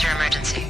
What's your emergency?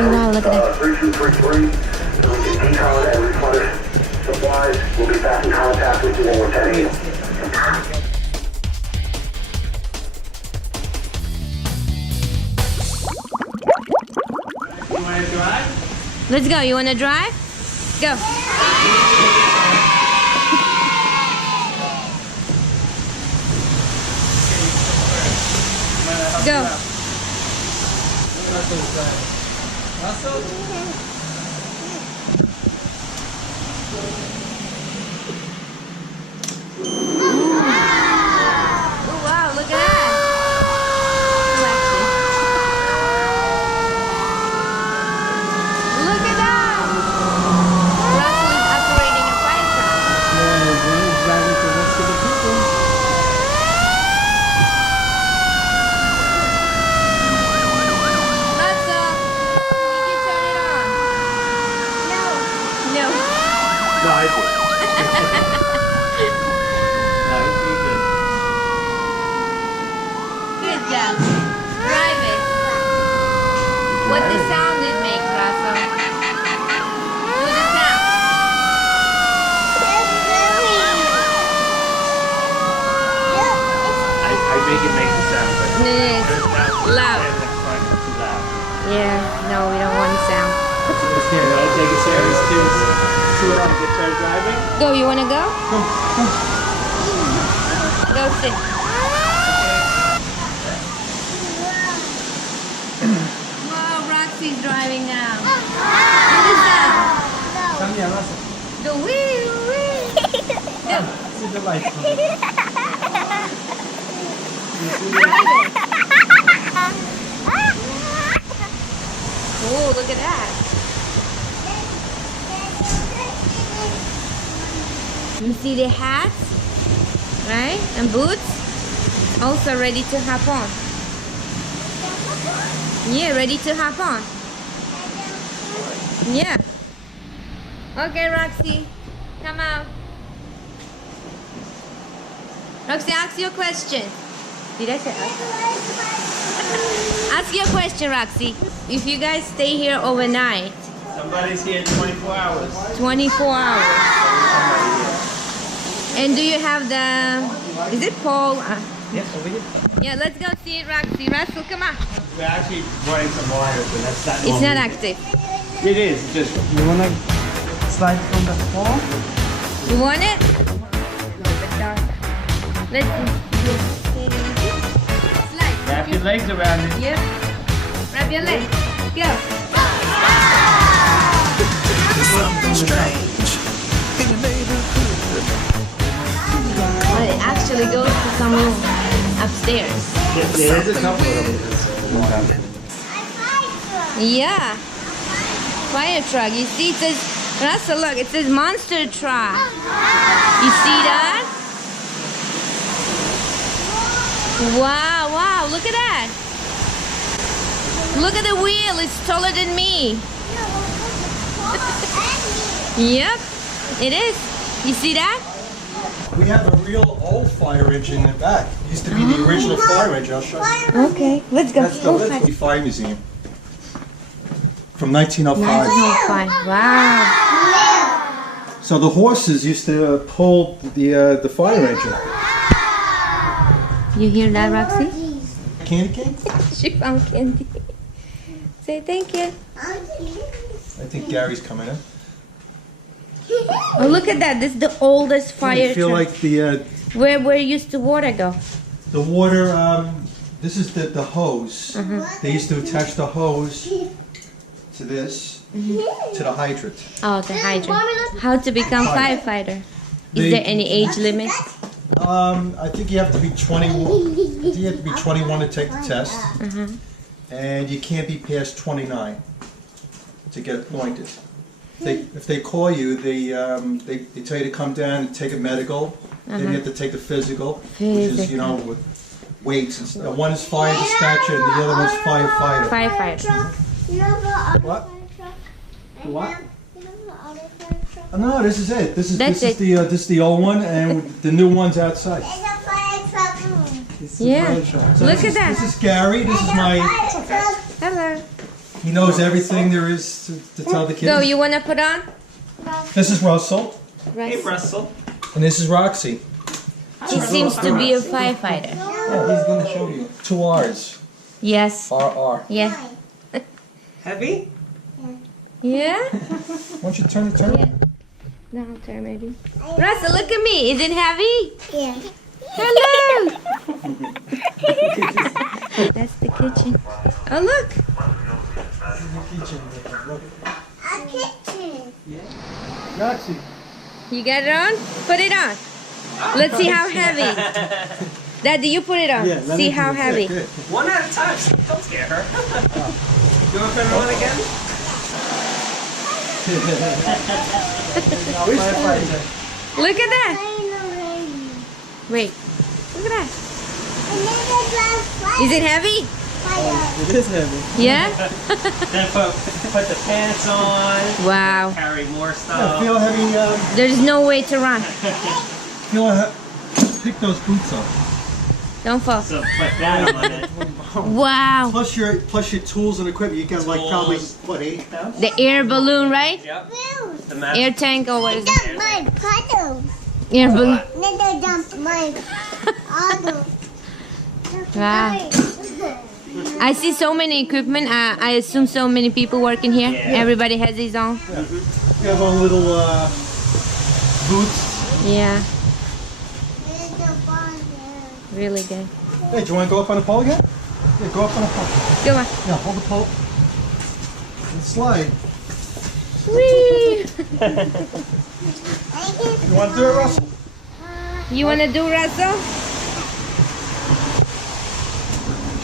Oh wow, look at that. 3233, so we can decon and replenish supplies. We'll be back in contact with you when we're heading in. You want to drive? Let's go. You want to drive? Go. Go. Russell? Oh wow, look at that. Look at that. Russell is operating a fire truck. Yeah, he's driving to rescue the people. Russell, did you turn it on? No. No. No, I did. No, he's pretty good. Good job. Drive it. What the sound it makes, Russell? Do the sound. I make it make the sound, but Yes. there's not Loud. in the front, it's too loud. Yeah, no, we don't want sound. Here, I'll take it serious too. So we're on guitar driving. Go, you wanna go? Go sit. Whoa, Roxy's driving now. Do the sound. Come here, Russell. Go wee wee. Go. See the lights. Drive it. Oh, look at that. You see the hats, right? And boots. Also ready to hop on. Yeah, ready to hop on. Yeah. Okay, Roxy. Come out. Roxy, ask your question. Did I say ask your question, Roxy. If you guys stay here overnight, Somebody's here 24 hours. 24 hours. Somebody here. And do you have the, is it Paul? Yes, over here. Yeah, let's go see it, Roxy. Russell, come on. We're actually running some wires, but that's not It's not normal. active. It is. It's just, you want to slide from the wall? You want it? Let's slide. Wrap your legs around it. Yep. Wrap your legs. Go. Something strange in your neighborhood. Well, it actually goes to some room upstairs. There's a couple of them. Yeah. Fire truck. You see, it says, Russell, look, it says monster truck. You see that? Wow, wow, look at that. Look at the wheel, it's taller than me. Yep, it is. You see that? We have a real old fire engine in the back. It used to be the original fire engine. I'll show you. Okay, let's go. That's the Liberty Fire Museum from 1905. Oh, fine. Wow. So the horses used to pull the fire engine. You hear that, Roxy? Candy cane? She found candy. Say thank you. I think Gary's coming in. Oh, look at that. This is the oldest I fire feel truck. like the Where used the water go? water. This is the hose. They used to attach the hose to this to the hydrant. Oh, the hydrant. How to become firefighter? Is there any age limit? I think you have to be 21. I think you have to be 21 to take the test. and you can't be past 29 to get appointed. If they call you, they tell you to come down and take a medical. Then you have to take the physical, which is, you know, with weights. And stuff. One is fire dispatcher and the other one's firefighter. Firefighter. What? What? No, this is it. This is the old one, and the new one's outside. Yeah. So Look at that. This is Gary. This is my. Hello. He knows everything there is to tell the kids. Go, you want to put on? This is Russell, Hey, Russell. and this is Roxy. He seems to be a firefighter. Yeah, he's gonna show you. 2 R's. Yes. R. Yeah. Heavy? Yeah? Why don't you turn it? Yeah. No, I'll turn maybe. Russell, look at me. Is it heavy? Yeah. Hello. That's the kitchen. Oh, look. A kitchen. Roxy. You got it on? Put it on. Let's see how heavy. Daddy, you put it on. Yeah, let See me how do it. heavy. Good. One at a time. Don't scare her. You want to put it on again? Look at that. Wait. Look at that. Is it heavy? It is heavy. Yeah? Then put the pants on. Wow. Carry more Yeah, stuff. feel heavy. There's no way to run. Pick those boots up. Don't fall. So put that on it. Wow. Plus your tools and equipment. You can like probably Tools. what 8 pounds? The air balloon, right? Yep. Wheels. The match. Air tank or what is it? Dump my puddles. Air balloon. Then they dump my auto. Wow. I see so many equipment. I assume so many people working here. Yeah. Everybody has his own. You have one little boots. Yeah. There's the bond there. Really good. Hey, do you want to go up on the pole again? Yeah, go up on the pole. Go on. Yeah, hold the pole. And slide. Whee! You want to do it, Russell? You want to do Russell?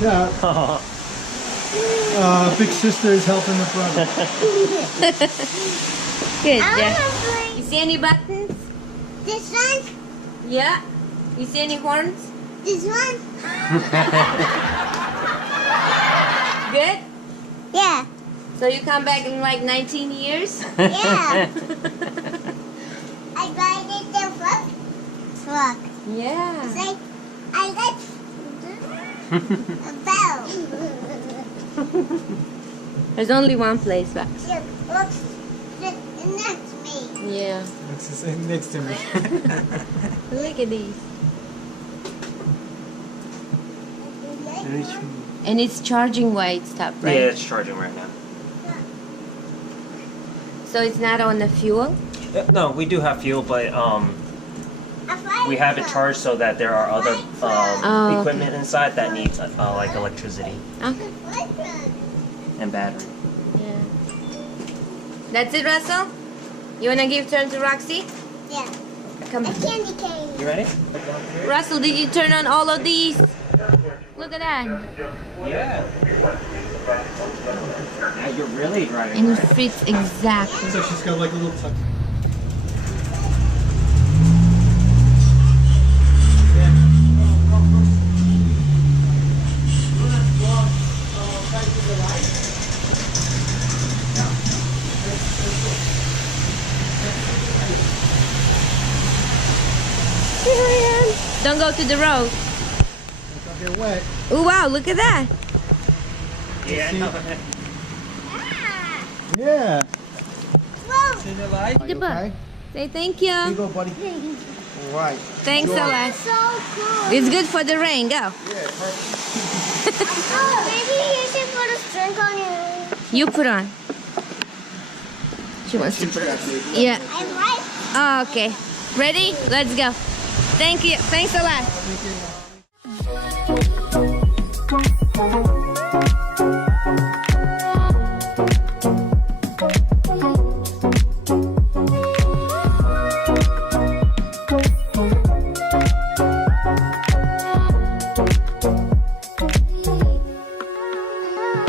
Yeah. Big sister is helping the brother. Good, I Jeff. want to You see any buttons? this one, Yeah. You see any horns? this one. Good. Yeah, So you come back in like 19 years? yeah. I got it the first truck. Yeah. Say, I got a bell. There's only one place, Max. Look, next me. Yeah. Next to me. Look at these. And it's charging while it's stopped, right? Yeah, it's charging right now. So it's not on the fuel? No, we do have fuel, but we have it charged so that there are other Oh, equipment inside that needs like electricity Okay. and battery. Yeah. That's it, Russell? You want to give turn to Roxy? Yeah, Come a on. candy cane. You ready? Russell, did you turn on all of these? Look at that. Yeah. Now you're really driving. And it fits exactly. So she's got like a little tuck. Here I am. Don't go to the road. Don't get wet. Oh, wow, look at that. Yeah, I know. Yeah. Whoa, See the light? The book. Say thank you. Here you go, buddy. All right. Thanks a lot. so cool. It's good for the rain. Go. Yeah, perfect. Oh, maybe you should put a string on your. You put on. She wants to put on. Yeah. I'm right. Oh, okay. Ready? Let's go. Thank you. Thanks a lot.